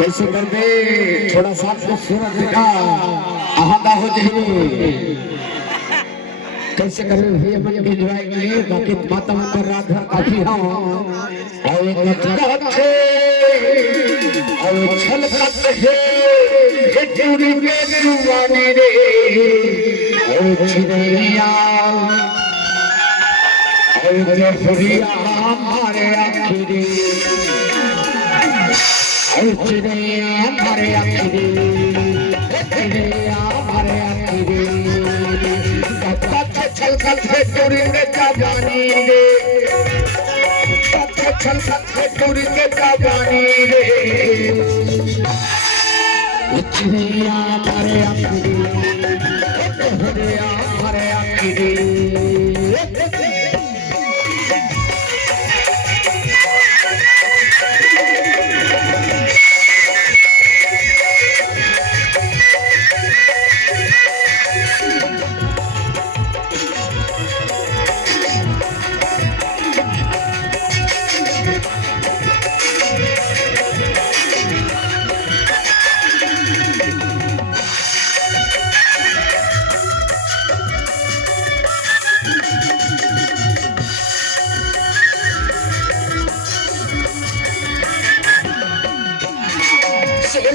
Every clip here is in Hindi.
कैसे कर दे थोड़ा सा सूरत दिखा आहादा हो जाए कैसे कर भैया मन एंजॉय करिए बाकी माता मंदिर रात भर काफी हां और एक अच्छे और छल करते हैं ये चूड़ी के जुबानी रे और चिड़िया और जफरिया हमारे आखिरी चिड़िया हमारे आखिरी चिड़िया हमारे आखिरी छल करते चूड़ी के जुबानी रे छल करते चूड़ी के जुबानी रे चिड़िया हमारे आखिरी चिड़िया हमारे आखिरी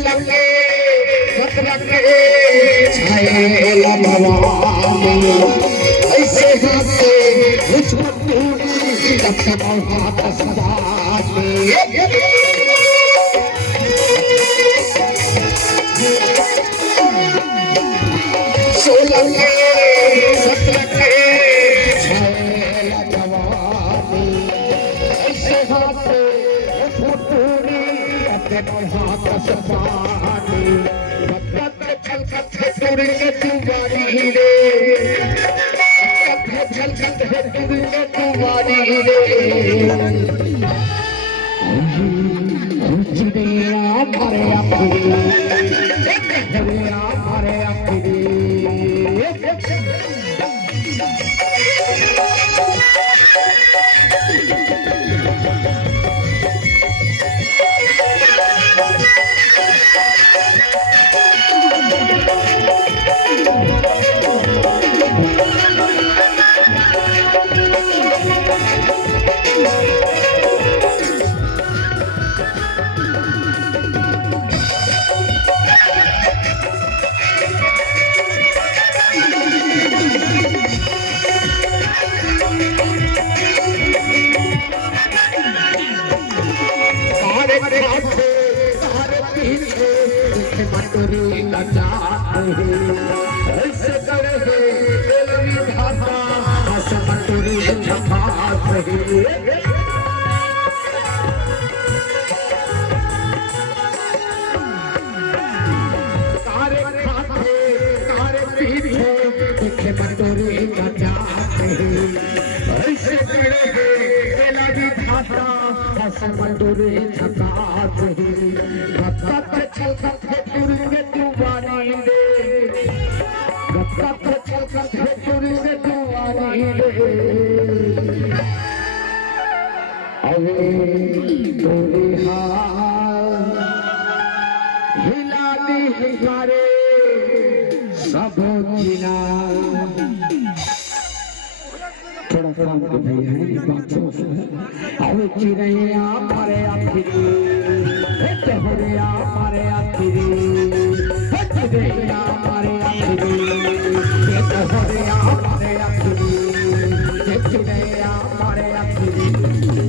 लगे छाए भवानी ऐसे हाथ से जब हाथ सजाते छाए भवानी ऐसे हाथ से हाथ सजाते चूड़ी के जुबानी रे छल करते चूड़ी के जुबानी रे चिड़िया हमारे आखिरी चिड़िया हमारे आखिरी ऐसे करे भाषा समटूरी छपात तारे खाते तारे पीछे देखे मटोरी ऐसे करे भाषा समटूरी छपात छल करते चूड़ी के जुबानी रे छल करते चूड़ी के जुबानी रे अरे तोरी हाथ हिला दी हमारे सब जिला थोड़ा काम के भैया है बात अरे चिड़िया हमारे आखिरी चिड़िया हमारे आखिरी चिड़िया हमारे आखिरी चिड़िया हमारे आखिरी चिड़िया हमारे आखिरी